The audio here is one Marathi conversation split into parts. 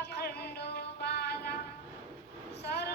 खंडोबाला सर्व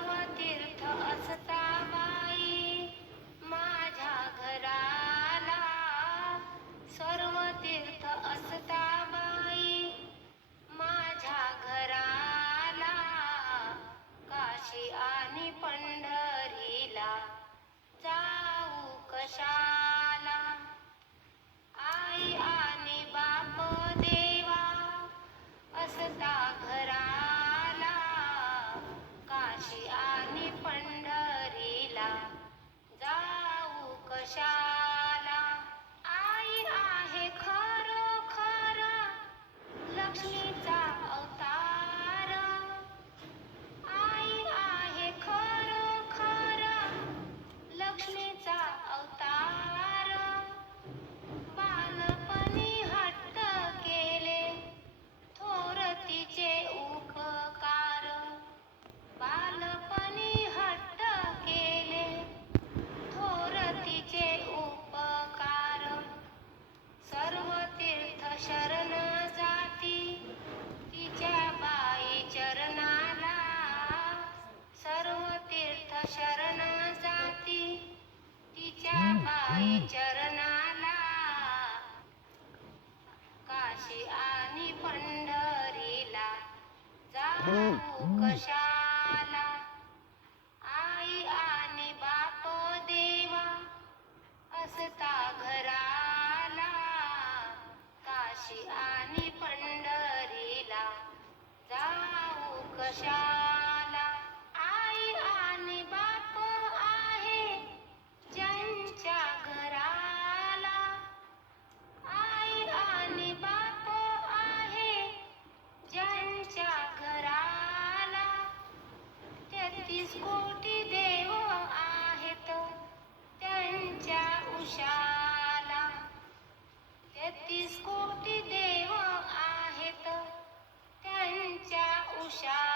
कशाला आई आणि बाप आहे ज्यांच्या घराला. आई आणि बाप आहे ज्यांच्या घराला. तेहतीस कोटी देव आहेत त्यांच्या उशाला. तेहतीस कोटी देव आहेत त्यांच्या उशाला.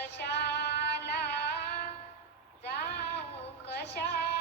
कशाला जाऊ कशाला